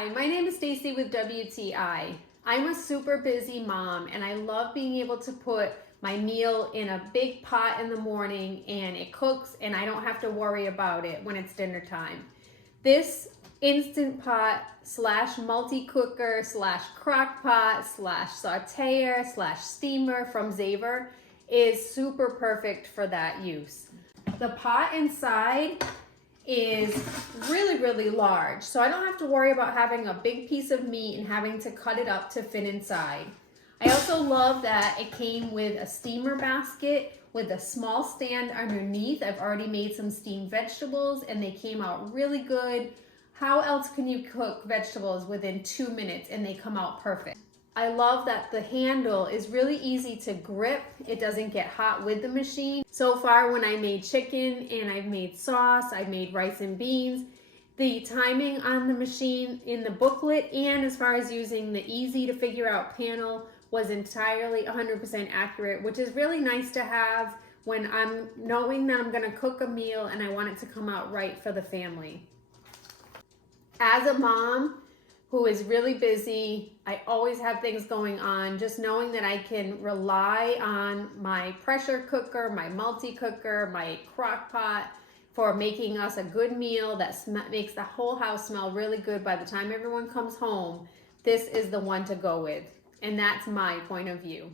Hi, my name is Stacy with WTI. I'm a super busy mom and I love being able to put my meal in a big pot in the morning and it cooks and I don't have to worry about it when it's dinner time. This Instant Pot / multi-cooker / crock pot / sauteer / steamer from Zavor is super perfect for that use. The pot inside is really large, so I don't have to worry about having a big piece of meat and having to cut it up to fit inside. I also love that it came with a steamer basket with a small stand underneath. I've already made some steamed vegetables and they came out really good. How else can you cook vegetables within 2 minutes and they come out perfect? I love that the handle is really easy to grip. It doesn't get hot with the machine. So far when I made chicken and I've made sauce, I've made rice and beans, the timing on the machine in the booklet and as far as using the easy to figure out panel was entirely 100% accurate, which is really nice to have when I'm knowing that I'm gonna cook a meal and I want it to come out right for the family. As a mom who is really busy, I always have things going on. Just knowing that I can rely on my pressure cooker, my multi-cooker, my crock pot for making us a good meal that makes the whole house smell really good by the time everyone comes home, this is the one to go with. And that's my point of view.